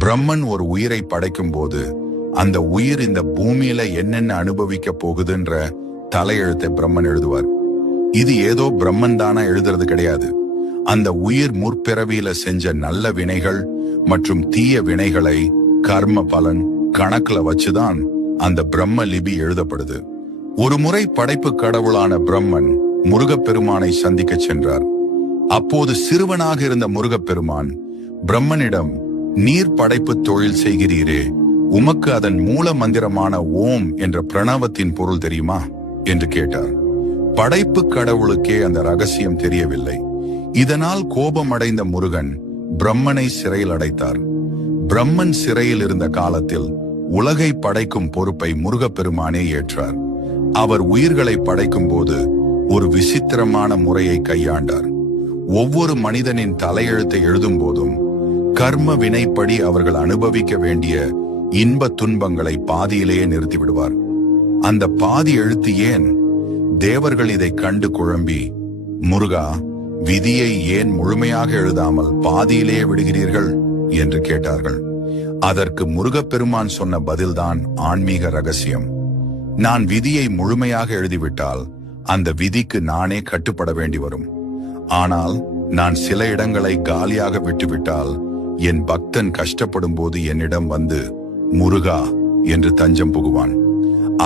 பிரம்மன் ஒரு உயிரை படைக்கும் போது அந்த உயிர் இந்த பூமியில என்னென்ன அனுபவிக்க போகுதுன்ற தலையெழுத்தை பிரம்மன் எழுதுவார். இது ஏதோ பிரம்மன் தானா எழுதுறது கிடையாது. அந்த உயிர் முற்பிறவியில செஞ்ச நல்ல வினைகள் மற்றும் தீய வினைகளை கர்ம பலன் கணக்குல வச்சுதான் அந்த பிரம்ம லிபி எழுதப்படுது. ஒரு முறை படைப்பு கடவுளான பிரம்மன் முருகப்பெருமானை சந்திக்க சென்றார். அப்போது சிறுவனாக இருந்த முருகப்பெருமான் பிரம்மனிடம், நீர் படைப்பு தொழில் செய்கிறீரே, உமக்கு அதன் மூல மந்திரமான ஓம் என்ற பிரணவத்தின் பொருள் தெரியுமா என்று கேட்டார். படைப்பு கடவுளுக்கே அந்த ரகசியம் தெரியவில்லை. இதனால் கோபமடைந்த முருகன் பிரம்மனை சிறையில் அடைத்தார். பிரம்மன் சிறையில் இருந்த காலத்தில் உலகை படைக்கும் பொறுப்பை முருகப்பெருமானே ஏற்றார். அவர் உயிர்களை படைக்கும் போது ஒரு விசித்திரமான முறையை கையாண்டார். ஒவ்வொரு மனிதனின் தலையெழுத்தை எழுதும் போதும் கர்ம வினைப்படி அவர்கள் அனுபவிக்க வேண்டிய இன்ப துன்பங்களை பாதியிலேயே நிறுத்திவிடுவார். அந்த பாதி எழுத்து ஏன்? தேவர்கள் இதை கண்டு குழம்பி, முருகா, விதியை ஏன் முழுமையாக எழுதாமல் பாதியிலேயே விடுகிறீர்கள் என்று கேட்டார்கள். அதற்கு முருகப்பெருமான் சொன்ன பதில்தான் ஆன்மீக ரகசியம். நான் விதியை முழுமையாக எழுதிவிட்டால் அந்த விதிக்கு நானே கட்டுப்பட வேண்டி வரும். ஆனால் நான் சில இடங்களை காலியாக விட்டுவிட்டால் என் பக்தன் கஷ்டப்படும் போது என்னிடம் வந்து முருகா என்று தஞ்சம் புகுவான்.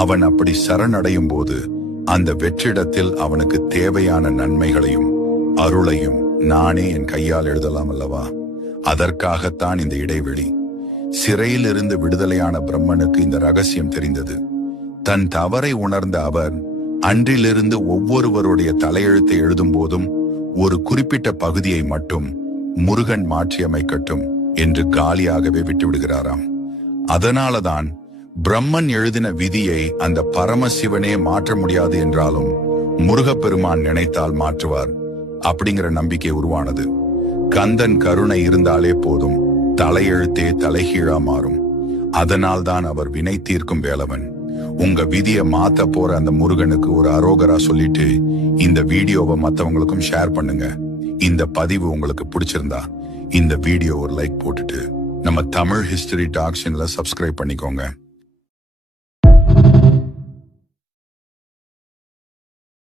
அவன் அப்படி சரணடையும் போது அந்த வெற்றிடத்தில் அவனுக்கு தேவையான நன்மைகளையும் அருளையும் நானே என் கையால் எழுதலாம் அல்லவா? அதற்காகத்தான் இந்த இடைவெளி. சிறையில் இருந்து விடுதலையான பிரம்மனுக்கு இந்த ரகசியம் தெரிந்தது. தன் தவறை உணர்ந்த அவர் அன்றிலிருந்து ஒவ்வொருவருடைய தலையெழுத்தை எழுதும் போதும் ஒரு குறிப்பிட்ட பகுதியை மட்டும் முருகன் மாற்றி அமைக்கட்டும் என்று காலியாகவே விட்டுவிடுகிறாராம். அதனாலதான் பிரம்மன் எழுதின விதியை அந்த பரமசிவனே மாற்ற முடியாது என்றாலும் முருகப்பெருமான் நினைத்தால் மாற்றுவார் அப்படிங்கிற நம்பிக்கை உருவானது. கந்தன் கருணை இருந்தாலே போதும், தலையெழுத்தே தலைகீழா மாறும். அதனால்தான் அவர் வினை தீர்க்கும் வேலவன். உங்க விதியை மாத்த போற அந்த முருகனுக்கு ஒரு அரோகரா சொல்லிட்டு இந்த வீடியோவை மத்தவங்களுக்கும் ஷேர் பண்ணுங்க. இந்த பதிவு உங்களுக்கு பிடிச்சிருந்தா இந்த வீடியோ ஒரு லைக் போட்டுட்டு நம்ம தமிழ் ஹிஸ்டரி டாக்ஸ் சேனலை சப்ஸ்கிரைப் பண்ணிக்கோங்க.